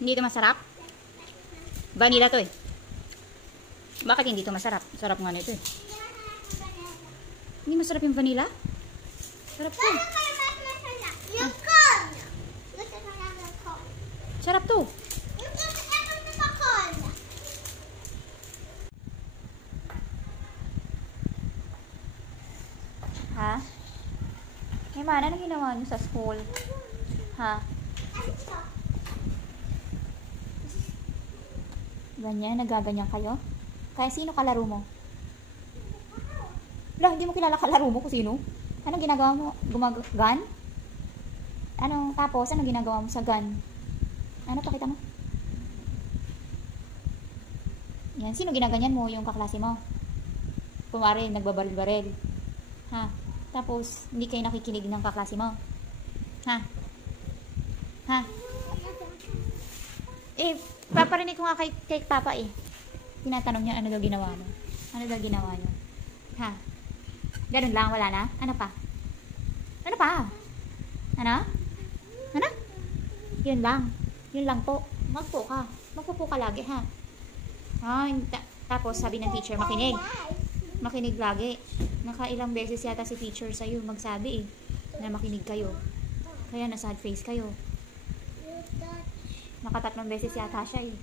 Hindi ito masarap? Vanilla to eh. Bakit hindi ito masarap? Sarap nga nito eh. Hindi masarap yung vanilla? Sarap to. Sarap to. Ha? Eh, mana, ano ginawa niyo sa school? Ha? Ganyan, nagaganyan kayo? Kaya sino kalaro mo? Wala, hindi mo kilala kalaro mo kung sino? Anong ginagawa mo? Gun? Anong tapos? Anong ginagawa mo sa gun? Ano, pakita mo? Yan, sino ginaganyan mo? Yung kaklase mo? Kumari, nagbabaril-baril. Ha? Tapos, hindi kayo nakikinig ng kaklase mo? Ha? Ha? Eh, paparinig ko nga kay Papa eh. Tinatanong niya, ano daw ginawa mo? Ano daw ginawa niyo? Ha? Ganun lang, wala na? Ano pa? Ano pa? Ano? Ano? Yun lang. Yun lang po. Magpo ka. Magpo ka lagi, ha? Ah, tapos sabi ng teacher, makinig. Makinig lagi. Nakailang beses yata si teacher sa'yo magsabi eh, na makinig kayo. Kaya na sad face kayo. Nakatatlong beses yata siya eh.